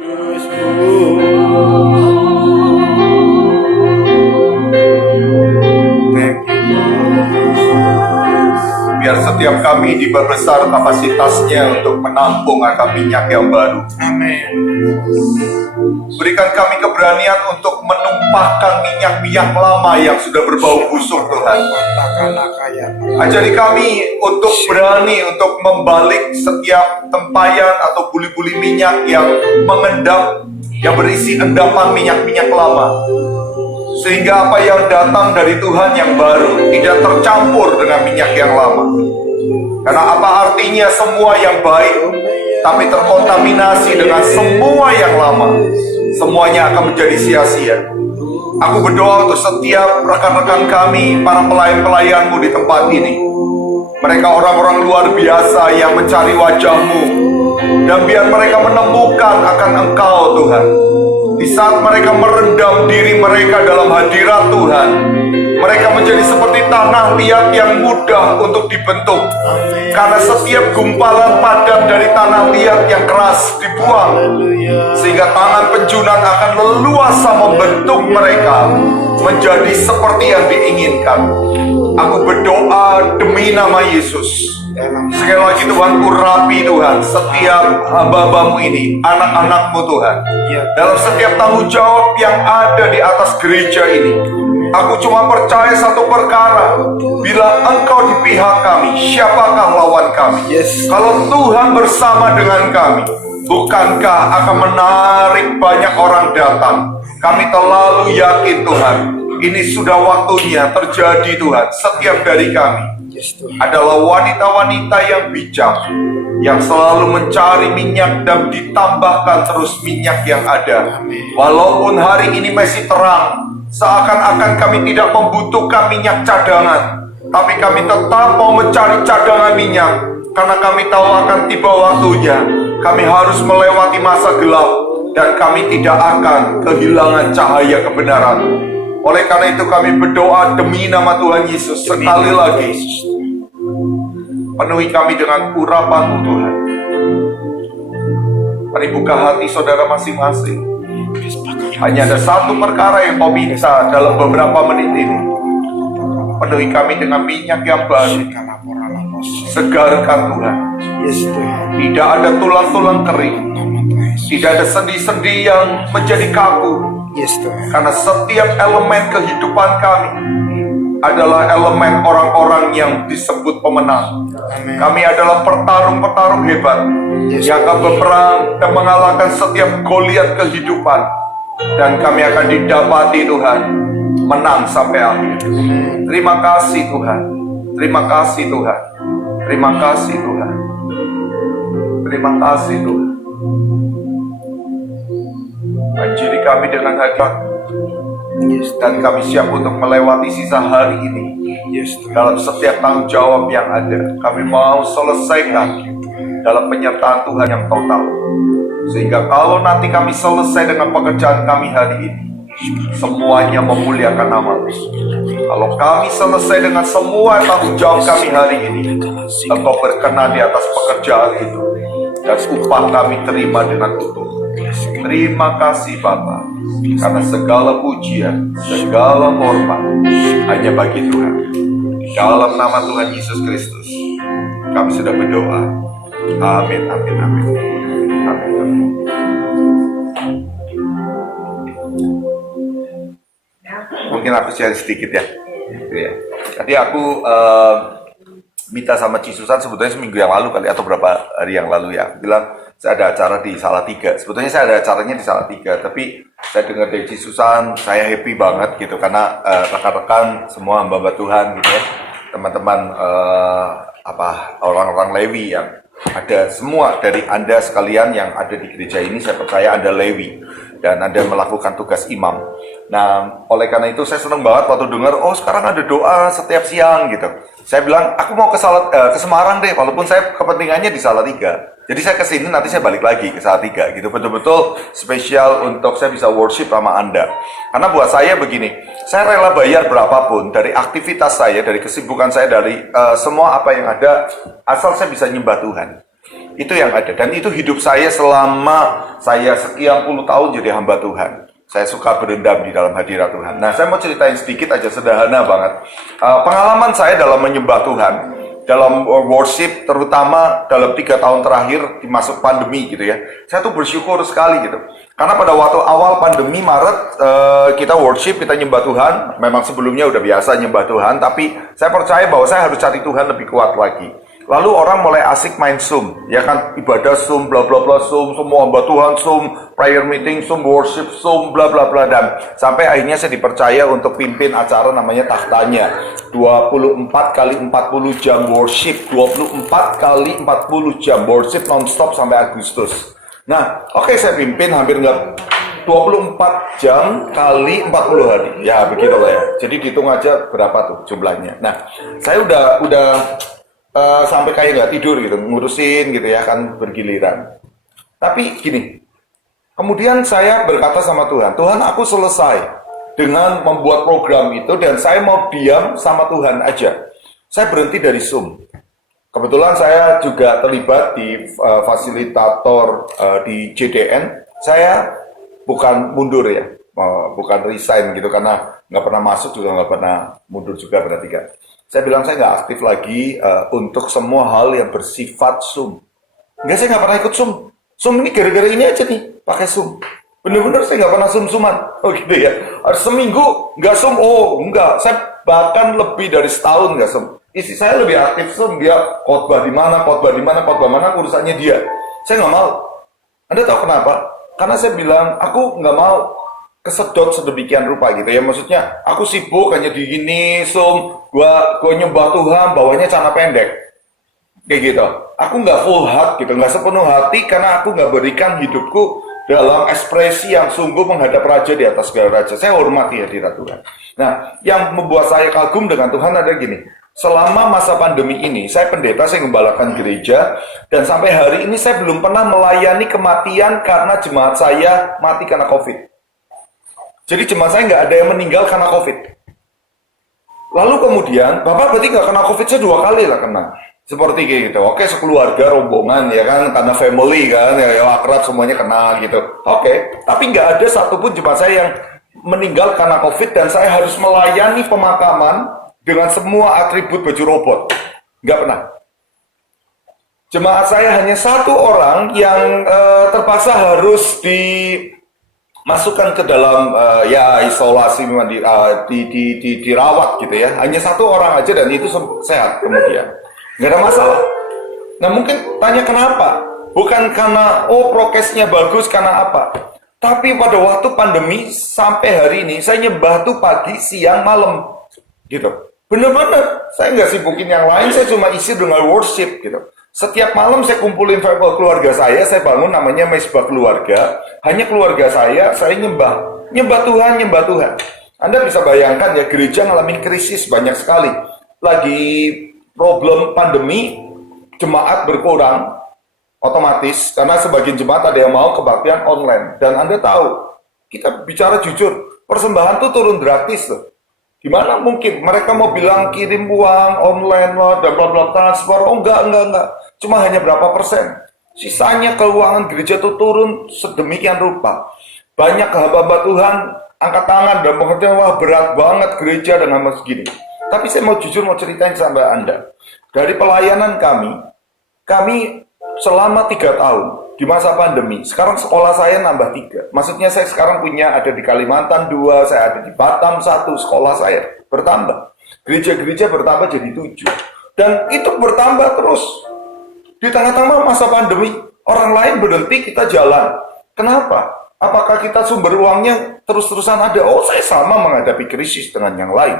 Biar setiap kami diperbesar kapasitasnya untuk menampung akan minyak yang baru. Amin. Berikan kami keberanian untuk menumpahkan minyak-minyak lama yang sudah berbau busuk, Tuhan. Ajari kami untuk berani untuk membalik setiap tempayan atau buli-buli minyak yang mengendap, yang berisi endapan minyak-minyak lama. Sehingga apa yang datang dari Tuhan yang baru tidak tercampur dengan minyak yang lama. Karena apa artinya semua yang baik tapi terkontaminasi dengan semua yang lama, semuanya akan menjadi sia-sia. Aku berdoa untuk setiap rekan-rekan kami, para pelayan-pelayanmu di tempat ini. Mereka orang-orang luar biasa yang mencari wajah-Mu, dan biar mereka menemukan akan Engkau, Tuhan. Di saat mereka merendam diri mereka dalam hadirat Tuhan, mereka menjadi seperti tanah liat yang mudah untuk dibentuk. Karena setiap gumpalan padat dari tanah liat yang keras dibuang, sehingga tangan penjunan akan leluasa membentuk mereka menjadi seperti yang diinginkan. Aku berdoa demi nama Yesus. Sekali lagi Tuhan, urapi Tuhan setiap hamba-Hamba-Mu ini, anak-anak-Mu Tuhan, dalam setiap tanggung jawab yang ada di atas gereja ini. Aku cuma percaya satu perkara, bila Engkau di pihak kami, siapakah lawan kami? Kalau Tuhan bersama dengan kami, bukankah akan menarik banyak orang datang? Kami terlalu yakin Tuhan, ini sudah waktunya terjadi Tuhan. Setiap dari kami adalah wanita-wanita yang bijak, yang selalu mencari minyak dan ditambahkan terus minyak yang ada. Walaupun hari ini masih terang, seakan-akan kami tidak membutuhkan minyak cadangan, tapi kami tetap mau mencari cadangan minyak, karena kami tahu akan tiba waktunya. Kami harus melewati masa gelap, dan kami tidak akan kehilangan cahaya kebenaran. Oleh karena itu kami berdoa demi nama Tuhan Yesus, sekali lagi penuhi kami dengan urapan-Mu Tuhan. Mari buka hati saudara masing-masing. Hanya ada satu perkara yang Kau minta dalam beberapa menit ini. Penuhi kami dengan minyak yang baru. Segarkan Tuhan. Tidak ada tulang-tulang kering. Tidak ada sendi-sendi yang menjadi kaku. Karena setiap elemen kehidupan kami adalah elemen orang-orang yang disebut pemenang. Kami adalah petarung-petarung hebat yang akan berperang dan mengalahkan setiap Goliat kehidupan. Dan kami akan didapati Tuhan menang sampai akhir. Terima kasih Tuhan. Terima kasih Tuhan. Terima kasih Tuhan. Terima kasih Tuhan. Banjiri kami dengan hadirat, dan kami siap untuk melewati sisa hari ini. Dalam setiap tanggung jawab yang ada, kami mau selesaikan dalam penyertaan Tuhan yang total. Sehingga kalau nanti kami selesai dengan pekerjaan kami hari ini, semuanya memuliakan nama-Mu. Kalau kami selesai dengan semua tanggung jawab kami hari ini, Engkau berkenan di atas pekerjaan itu, dan upah kami terima dengan utuh. Terima kasih Bapa, karena segala pujian, segala hormat hanya bagi Tuhan. Dalam nama Tuhan Yesus Kristus, kami sudah berdoa. Amin, amin, amin. Amin, amin. Mungkin aku share sedikit ya. Tadi aku minta sama Cisusan sebetulnya seminggu yang lalu kali, atau berapa hari yang lalu ya, bilang saya ada acara di Salatiga. Sebetulnya saya ada acaranya di Salatiga, tapi saya dengar dari Cisusan, saya happy banget gitu, karena rekan-rekan semua hamba-hamba Tuhan gitu ya, teman-teman orang-orang Lewi yang ada, semua dari Anda sekalian yang ada di gereja ini, saya percaya Anda Lewi dan Anda melakukan tugas imam. Nah, oleh karena itu saya senang banget waktu dengar, oh sekarang ada doa setiap siang gitu. Saya bilang, aku mau ke Semarang deh, walaupun saya kepentingannya di Salatiga. Jadi saya kesini, nanti saya balik lagi ke Salatiga gitu. Betul-betul spesial untuk saya bisa worship sama Anda. Karena buat saya begini, saya rela bayar berapapun dari aktivitas saya, dari kesibukan saya, dari semua apa yang ada, asal saya bisa nyembah Tuhan. Itu yang ada. Dan itu hidup saya selama saya sekian puluh tahun jadi hamba Tuhan. Saya suka berendam di dalam hadirat Tuhan. Nah, saya mau ceritain sedikit aja, sederhana banget. Pengalaman saya dalam menyembah Tuhan, dalam worship, terutama dalam 3 tahun terakhir, masuk pandemi gitu ya. Saya tuh bersyukur sekali gitu. Karena pada waktu awal pandemi Maret, kita worship, kita nyembah Tuhan. Memang sebelumnya udah biasa nyembah Tuhan, tapi saya percaya bahwa saya harus cari Tuhan lebih kuat lagi. Lalu orang mulai asik main Zoom, ya kan, ibadah Zoom, bla bla bla Zoom, semua hamba Tuhan Zoom, prayer meeting Zoom, worship Zoom, bla bla bla, dan sampai akhirnya saya dipercaya untuk pimpin acara namanya Tahtanya. 24 kali 40 jam worship, 24 kali 40 jam worship non-stop sampai Agustus. Nah, oke, saya pimpin hampir 24 jam kali 40 hari. Ya, begitulah ya. Jadi dihitung aja berapa tuh jumlahnya. Nah, saya udah sampai kayak nggak tidur gitu, ngurusin gitu ya kan, bergiliran. Tapi gini, kemudian saya berkata sama Tuhan, Tuhan, aku selesai dengan membuat program itu dan saya mau diam sama Tuhan aja. Saya berhenti dari Zoom. Kebetulan saya juga terlibat di fasilitator di JDN. Saya bukan mundur ya, bukan resign gitu, karena nggak pernah masuk juga nggak pernah mundur juga, berarti kan. Saya bilang saya nggak aktif lagi untuk semua hal yang bersifat Zoom. Enggak, saya nggak pernah ikut Zoom. Zoom ini gara-gara ini aja nih, pakai Zoom. Bener-bener saya nggak pernah Zoom-Zooman. Oh gitu ya. Seminggu nggak Zoom, oh enggak. Saya bahkan lebih dari setahun nggak Zoom. Isi saya lebih aktif Zoom, dia khotbah di mana, urusannya dia. Saya nggak mau. Anda tahu kenapa? Karena saya bilang, aku nggak mau kesedot sedemikian rupa gitu ya, maksudnya aku sibuk hanya di gini Zoom, gua nyembah Tuhan bawahnya celana pendek kayak gitu. Aku nggak full heart gitu, nggak sepenuh hati, karena aku nggak berikan hidupku dalam ekspresi yang sungguh menghadap Raja di atas segala raja. Saya hormati hadirat Tuhan. Nah, yang membuat saya kagum dengan Tuhan ada gini, selama masa pandemi ini saya pendeta, saya gembalakan gereja, dan sampai hari ini saya belum pernah melayani kematian karena jemaat saya mati karena COVID. Jadi jemaat saya nggak ada yang meninggal karena COVID. Lalu kemudian, Bapak berarti nggak kena COVID, saya 2 kali lah kena. Seperti kayak gitu. Oke, sekeluarga, rombongan ya kan, karena family kan, ya akrab semuanya kena gitu. Oke, tapi nggak ada satupun jemaat saya yang meninggal karena COVID, dan saya harus melayani pemakaman dengan semua atribut baju robot. Nggak pernah. Jemaat saya hanya 1 orang yang terpaksa harus masukkan ke dalam ya isolasi, dirawat gitu ya. Hanya 1 orang aja, dan itu sehat kemudian. Nggak ada masalah. Nah, mungkin tanya kenapa? Bukan karena prokesnya bagus, karena apa? Tapi pada waktu pandemi sampai hari ini saya nyembah tuh pagi, siang, malam gitu. Bener-bener saya nggak sibukin yang lain, saya cuma isi dengan worship gitu. Setiap malam saya kumpulin keluarga saya bangun namanya Mesbah Keluarga. Hanya keluarga saya nyembah Tuhan. Anda bisa bayangkan ya, gereja ngalamin krisis banyak sekali. Lagi problem pandemi, jemaat berkurang otomatis, karena sebagian jemaat ada yang mau kebaktian online. Dan Anda tahu, kita bicara jujur, persembahan tuh turun gratis loh. Gimana mungkin mereka mau bilang kirim uang online loh, dan bla bla transfer? Oh enggak. Cuma hanya berapa persen. Sisanya keuangan gereja tuh turun sedemikian rupa. Banyak hamba Tuhan angkat tangan dan pengertian, wah berat banget gereja dengan mas gini. Tapi saya mau jujur mau ceritain sampai Anda. Dari pelayanan kami selama 3 tahun di masa pandemi, sekarang sekolah saya nambah 3. Maksudnya saya sekarang ada di Kalimantan 2, saya ada di Batam 1, sekolah saya bertambah. Gereja-gereja bertambah jadi 7. Dan itu bertambah terus. Di tengah-tengah masa pandemi, orang lain berhenti, kita jalan. Kenapa? Apakah kita sumber uangnya terus-terusan ada? Oh, saya sama menghadapi krisis dengan yang lain.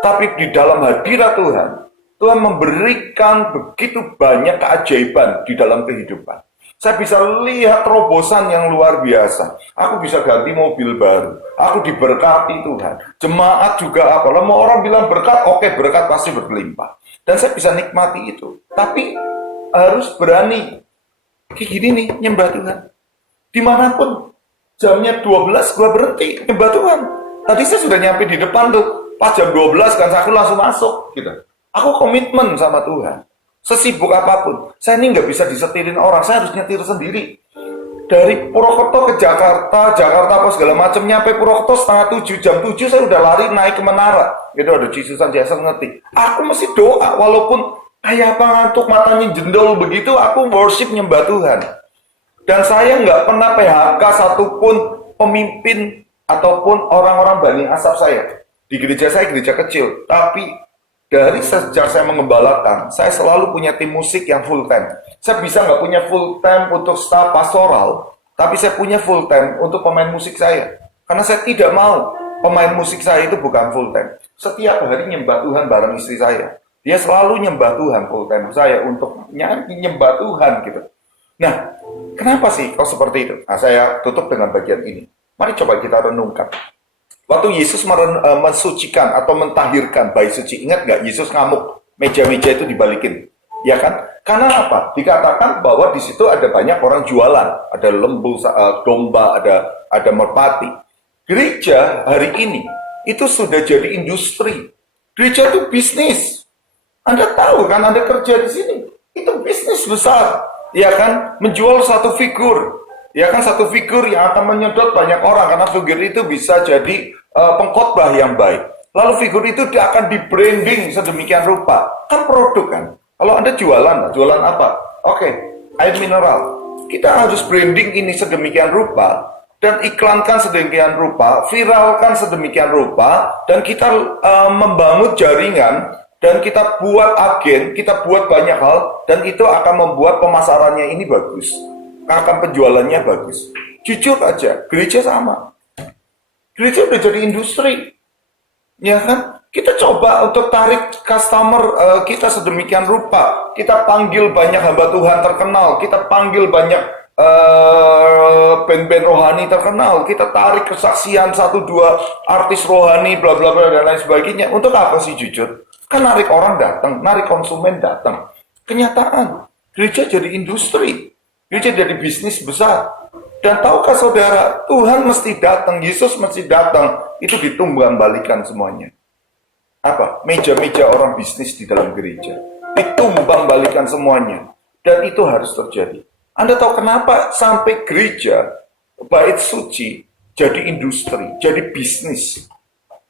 Tapi di dalam hadirat Tuhan, Tuhan memberikan begitu banyak keajaiban di dalam kehidupan. Saya bisa lihat terobosan yang luar biasa. Aku bisa ganti mobil baru. Aku diberkati Tuhan. Jemaat juga apa? Mau orang bilang berkat, oke, berkat pasti berlimpah. Dan saya bisa nikmati itu. Tapi harus berani. Kayak gini nih, nyembah Tuhan. Dimanapun, jamnya 12, gua berhenti nyembah Tuhan. Tadi saya sudah nyampe di depan tuh. Pas jam 12 kan, aku langsung masuk gitu. Aku komitmen sama Tuhan. Sesibuk apapun, saya ini nggak bisa disetirin orang, saya harus nyetir sendiri. Dari Purwokerto ke Jakarta, Jakarta apa segala macam, nyampe Purwokerto setengah 7, jam 7 saya udah lari naik ke Menara. Itu ada Cisusan Jasa ngerti. Aku mesti doa, walaupun kayak apa ngantuk matanya jendol begitu, aku worship nyembah Tuhan. Dan saya nggak pernah PHK satupun pemimpin ataupun orang-orang Bani Asap saya. Di gereja saya gereja kecil, tapi dari sejak saya mengembalakan, saya selalu punya tim musik yang full time. Saya bisa nggak punya full time untuk staf pastoral, tapi saya punya full time untuk pemain musik saya. Karena saya tidak mau pemain musik saya itu bukan full time. Setiap hari nyembah Tuhan bareng istri saya. Dia selalu nyembah Tuhan full time saya untuk nyanyi nyembah Tuhan gitu. Nah, kenapa sih kok seperti itu? Nah, saya tutup dengan bagian ini. Mari coba kita renungkan. Waktu Yesus mensucikan atau mentahirkan bayi suci, ingat nggak Yesus ngamuk, meja-meja itu dibalikin, ya kan? Karena apa? Dikatakan bahwa di situ ada banyak orang jualan, ada lembu, domba, ada merpati. Gereja hari ini itu sudah jadi industri. Gereja itu bisnis. Anda tahu kan? Anda kerja di sini, itu bisnis besar, ya kan? Menjual satu figur. Ya kan, satu figur yang akan menyedot banyak orang karena figur itu bisa jadi pengkhotbah yang baik. Lalu figur itu akan di-branding sedemikian rupa. Kan produk kan. Kalau Anda jualan apa? Oke, air mineral. Kita harus branding ini sedemikian rupa dan iklankan sedemikian rupa, viralkan sedemikian rupa, dan kita membangun jaringan dan kita buat agen, kita buat banyak hal, dan itu akan membuat pemasarannya ini bagus. Akan penjualannya bagus. Jujur aja, gereja sama. Gereja udah jadi industri. Ya kan? Kita coba untuk tarik customer kita sedemikian rupa. Kita panggil banyak hamba Tuhan terkenal. Kita panggil banyak band-band rohani terkenal. Kita tarik kesaksian 1-2 artis rohani, bla bla bla dan lain sebagainya. Untuk apa sih jujur? Kan narik orang datang, narik konsumen datang. Kenyataan, gereja jadi industri. Gereja jadi bisnis besar. Dan tahukah saudara, Tuhan mesti datang, Yesus mesti datang, itu ditumbang balikan semuanya. Apa? Meja-meja orang bisnis di dalam gereja. Ditumbang balikan semuanya. Dan itu harus terjadi. Anda tahu kenapa sampai gereja, bait suci, jadi industri, jadi bisnis?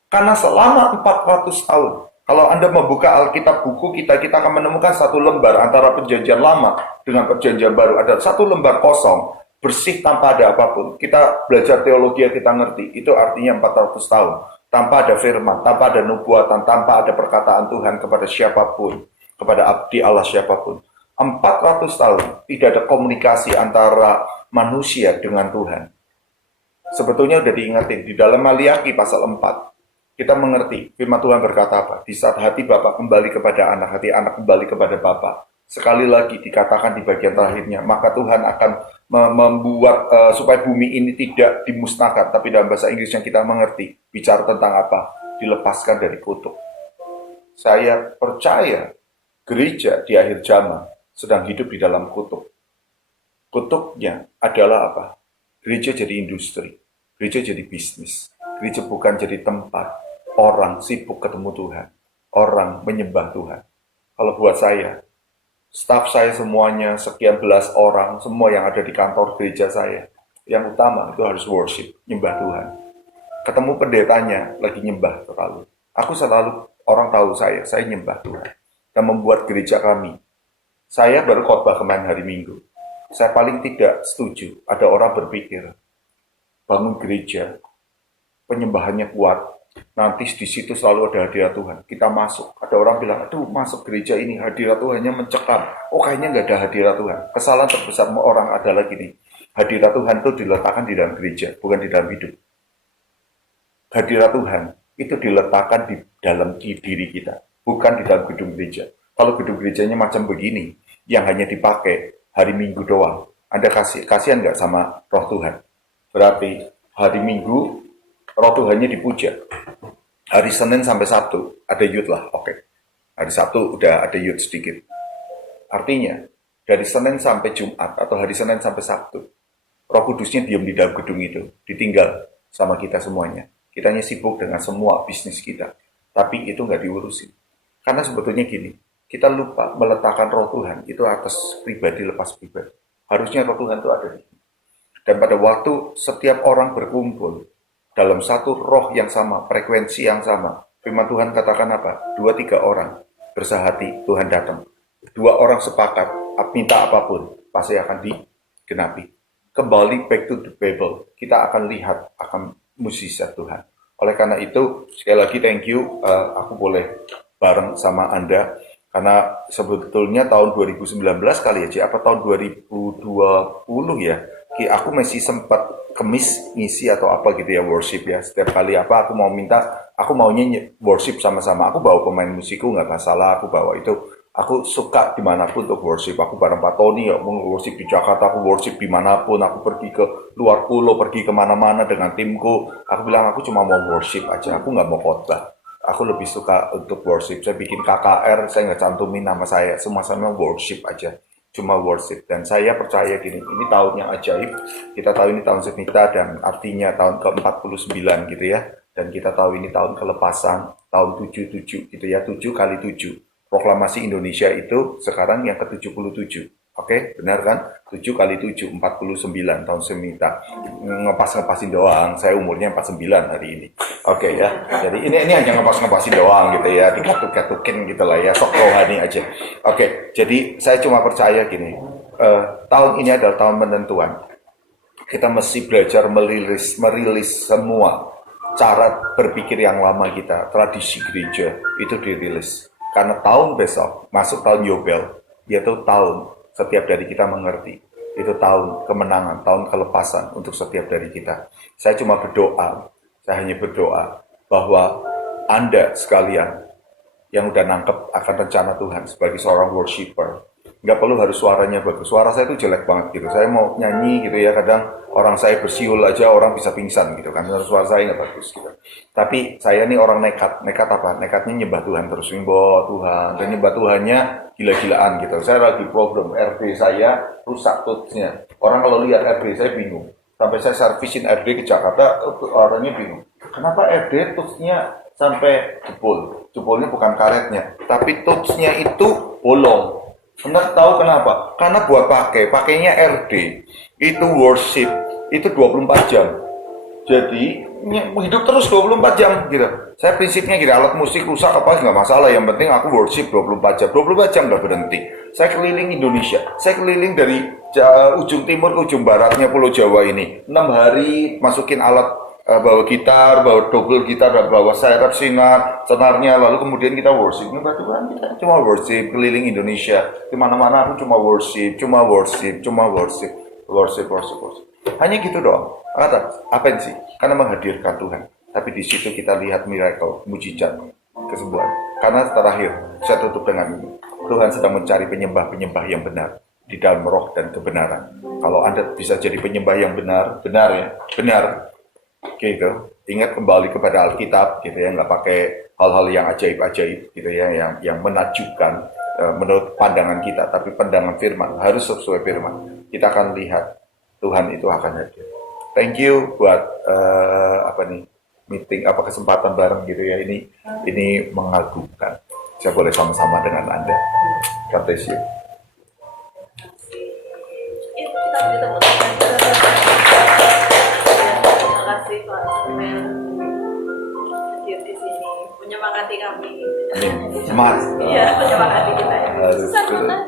Karena selama 400 tahun, kalau Anda membuka Alkitab buku kita akan menemukan satu lembar antara perjanjian lama dengan perjanjian baru. Ada satu lembar kosong, bersih tanpa ada apapun. Kita belajar teologi, kita ngerti. Itu artinya 400 tahun. Tanpa ada firman, tanpa ada nubuatan, tanpa ada perkataan Tuhan kepada siapapun. Kepada abdi Allah siapapun. 400 tahun, tidak ada komunikasi antara manusia dengan Tuhan. Sebetulnya udah diingetin. Di dalam Maliaki pasal 4. Kita mengerti, firman Tuhan berkata apa? Di saat hati Bapa kembali kepada anak, hati anak kembali kepada Bapa. Sekali lagi dikatakan di bagian terakhirnya, maka Tuhan akan membuat supaya bumi ini tidak dimusnahkan. Tapi dalam bahasa Inggris yang kita mengerti, bicara tentang apa? Dilepaskan dari kutuk. Saya percaya gereja di akhir zaman sedang hidup di dalam kutuk. Kutuknya adalah apa? Gereja jadi industri, gereja jadi bisnis. Gereja bukan jadi tempat orang sibuk ketemu Tuhan, orang menyembah Tuhan. Kalau buat saya, staf saya semuanya, sekian belas orang, semua yang ada di kantor gereja saya, yang utama itu harus worship, nyembah Tuhan. Ketemu pendetanya, lagi nyembah terlalu. Aku selalu, orang tahu saya nyembah Tuhan. Dan membuat gereja kami. Saya baru khotbah kemarin hari Minggu. Saya paling tidak setuju, ada orang berpikir, bangun gereja, penyembahannya kuat, nanti di situ selalu ada hadirat Tuhan. Kita masuk, ada orang bilang, aduh masuk gereja ini hadirat Tuhannya mencekam. Oh kayaknya nggak ada hadirat Tuhan. Kesalahan terbesar orang adalah gini, hadirat Tuhan itu diletakkan di dalam gereja, bukan di dalam hidup. Hadirat Tuhan itu diletakkan di dalam diri kita, bukan di dalam gedung gereja. Kalau gedung gerejanya macam begini, yang hanya dipakai hari Minggu doang, Anda kasihan nggak sama roh Tuhan? Berarti hari Minggu roh Tuhannya dipuja. Hari Senin sampai Sabtu ada yud lah, oke. Hari Sabtu udah ada yud sedikit. Artinya dari Senin sampai Jumat atau hari Senin sampai Sabtu, Roh Kudusnya diam di dalam gedung itu, ditinggal sama kita semuanya. Kitanya sibuk dengan semua bisnis kita, tapi itu nggak diurusin. Karena sebetulnya gini, kita lupa meletakkan roh Tuhan itu atas pribadi lepas pribadi. Harusnya roh Tuhan itu ada di sini. Dan pada waktu setiap orang berkumpul dalam satu roh yang sama, frekuensi yang sama, firman Tuhan katakan apa? 2-3 orang bersahati, Tuhan datang. 2 orang sepakat, minta apapun, pasti akan digenapi. Kembali back to the Bible, kita akan lihat akan mukjizat Tuhan. Oleh karena itu, sekali lagi thank you, aku boleh bareng sama Anda. Karena sebetulnya tahun 2019 kali ya, Ci, apa tahun 2020 ya, aku masih sempat kemis ngisi atau apa gitu ya, worship ya. Setiap kali apa aku mau minta, aku maunya worship sama-sama. Aku bawa pemain musikku nggak masalah, aku bawa itu. Aku suka dimanapun untuk worship. Aku bareng Pak Tony ya, mau worship di Jakarta, aku worship dimanapun. Aku pergi ke luar pulau, pergi kemana-mana dengan timku. Aku bilang aku cuma mau worship aja, aku nggak mau khotbah. Aku lebih suka untuk worship. Saya bikin KKR, saya nggak cantumin nama saya. Semua sama worship aja, cuma worship. Dan saya percaya gini, ini tahun yang ajaib. Kita tahu ini tahun Semita dan artinya tahun ke-49 gitu ya. Dan kita tahu ini tahun kelepasan, tahun 77 gitu ya, 7 kali 7. Proklamasi Indonesia itu sekarang yang ke-77. Oke, benar kan? 7 kali 7, 49 tahun Semita. Ngepas-ngepasin doang, saya umurnya 49 hari ini. Oke ya, jadi ini hanya ngepas-ngepasin doang gitu ya, dikatuk-katukin gitu lah ya, sok rohani aja. Oke, jadi saya cuma percaya gini, tahun ini adalah tahun penentuan. Kita mesti belajar merilis semua cara berpikir yang lama kita, tradisi gereja, itu dirilis. Karena tahun besok, masuk tahun Yobel, yaitu tahun setiap dari kita mengerti. Itu tahun kemenangan, tahun kelepasan untuk setiap dari kita. Saya cuma berdoa, saya hanya berdoa bahwa Anda sekalian yang udah nangkep akan rencana Tuhan sebagai seorang worshiper, nggak perlu harus suaranya bagus. Suara saya itu jelek banget gitu. Saya mau nyanyi gitu ya, kadang orang saya bersiul aja orang bisa pingsan gitu kan. Suara saya nggak bagus gitu. Tapi saya nih orang nekat. Nekat apa? Nekatnya nyembah Tuhan terus. Nyembah Tuhan. Dan nyembah Tuhannya gila-gilaan gitu. Saya lagi problem RB saya rusak tutsnya. Orang kalau lihat RB saya bingung. Sampai saya servisin RB ke Jakarta, orangnya bingung. Kenapa RB tutsnya sampai jebol? Jebolnya bukan karetnya, tapi tutsnya itu bolong. Anda tahu kenapa? Karena buat pakainya RD, itu worship, itu 24 jam. Jadi, hidup terus 24 jam gitu. Saya prinsipnya gitu, alat musik rusak apa nggak masalah, yang penting aku worship 24 jam. 24 jam nggak berhenti. Saya keliling Indonesia, saya keliling dari ujung timur ke ujung baratnya Pulau Jawa ini. 6 hari masukin alat, bawa gitar, bawa double gitar, bawa serep, senarnya, lalu kemudian kita worship. Ini berarti kan kita cuma worship keliling Indonesia. Di mana-mana aku cuma worship. Hanya gitu doang. Kata, apa sih? Karena menghadirkan Tuhan. Tapi di situ kita lihat miracle, mujizat, kesembuhan. Karena terakhir, saya tutup dengan ini. Tuhan sedang mencari penyembah-penyembah yang benar di dalam roh dan kebenaran. Kalau Anda bisa jadi penyembah yang benar ya, benar. Gitu, ingat kembali kepada Alkitab gitu ya, nggak pakai hal-hal yang ajaib-ajaib gitu ya, yang menakjubkan menurut pandangan kita, tapi pandangan firman harus sesuai firman. Kita akan lihat Tuhan itu akan hadir. Thank you buat meeting kesempatan bareng gitu ya, ini mengagumkan. Saya boleh sama-sama dengan Anda. God bless you. Kasih Pak Samuel hadir di sini menyemangati kami. Semangat. Iya, menyemangati kita ya. Harus. Susah banget.